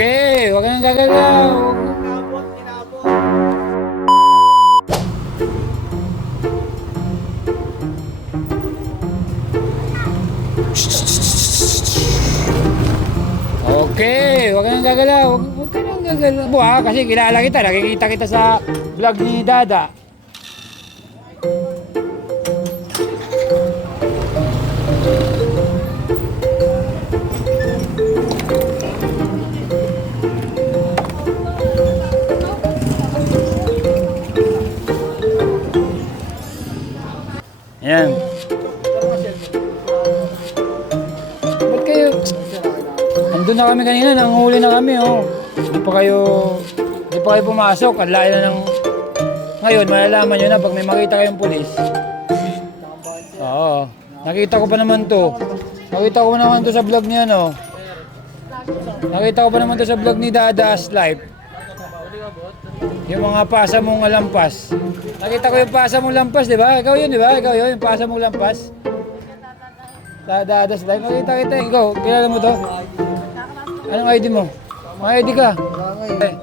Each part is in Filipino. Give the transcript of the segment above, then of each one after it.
Okay, huwag ka nang gagalaw. Inabot. Okay, huwag ka nang gagalaw. Huwag ka nang gagalaw. Kasi kilala kita. Nakikita kita sa vlog ni Dada. Ayan. Ba't kayo? Andun na kami kanina, nanghuli na kami, oh. Hindi pa kayo pumasok. Ang layo na ng... Ngayon, malalaman nyo na pag may makita kayong pulis. Oo. Nakita ko pa naman to. Nakita ko pa naman to sa vlog niya, no? Nakita ko pa naman to sa vlog ni Dada's Life. Yung mga pasa mong lampas. Nakita ko yung pasa mong lampas, di ba? Ikaw yun, di ba? Ikaw yun, yung pasa mong lampas. Dada's Life. Nakita kita. Ikaw, kilala mo to? Anong ID mo? May ID ka? Eh.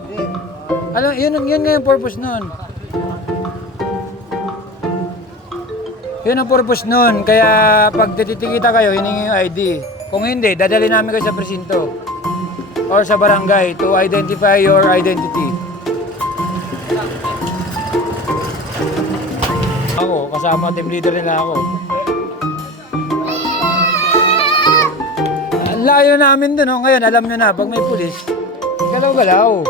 Yun nga yung purpose nun. Yun ang purpose nun. Kaya pag tititikita kayo, hiningi yung ID. Kung hindi, dadali namin kayo sa presinto. Or sa barangay to identify your identity. Ako, kasama team leader nila ako. Ang layo namin dun, oh. Ngayon, alam nyo na, pag may pulis, galaw-galaw.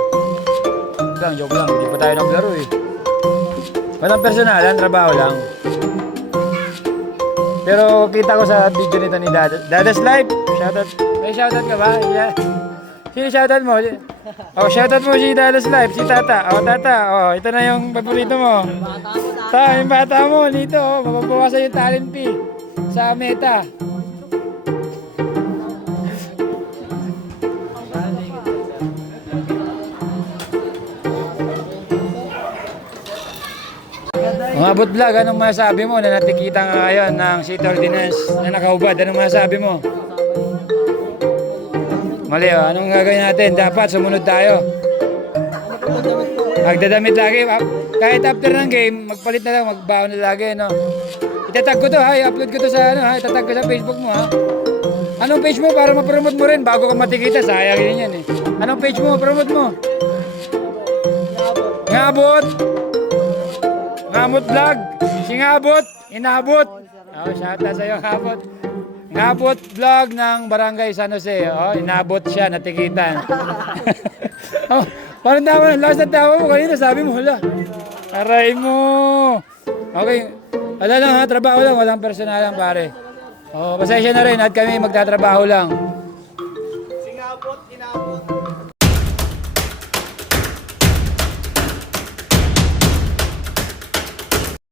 Joke lang, hindi pa tayo naglaro eh. Walang personalan, trabaho lang. Pero kita ko sa video nito ni Dada's Life. Shoutout. May shoutout ka ba? Yeah. Sino shoutout mo? Oh, shoutout mo si Dada's Life, si Tata. Oh, Tata. Oh, ito na yung paborito mo. Yung bata mo dito, oh. Mababawasan yung talent fee sa Meta. Mga Butlag, anong masasabi mo na natikita nga ngayon ng City Ordinance na nakaubad? Anong masasabi mo? Mali, oh. Anong gagawin natin? Dapat sumunod tayo. Magdadamit lagi. Kahit after ng game, magpalit na lang, magbaon na lagi, no? Itatag ko to, ha? I-upload ko to sa, itatag ko sa Facebook mo, ha? Anong page mo para ma-promote mo rin bago ka matikita? Sayang yun yan, eh. Anong page mo? Promote mo? Ngabot! Ngamot Vlog! Si Ngabot! Inabot! Oh, shoutout sa'yo, Ngabot. Ngabot Vlog ng Barangay San Jose. Oh, inabot siya, natikitan. Oh, parang tama na. Lakas na tawa mo kanina, sabi mo, hala. Aray mo. Okay. Wala lang ha, trabaho lang. Walang personalan pare. Oh, pasensya na rin at kami magtatrabaho lang. Inabot.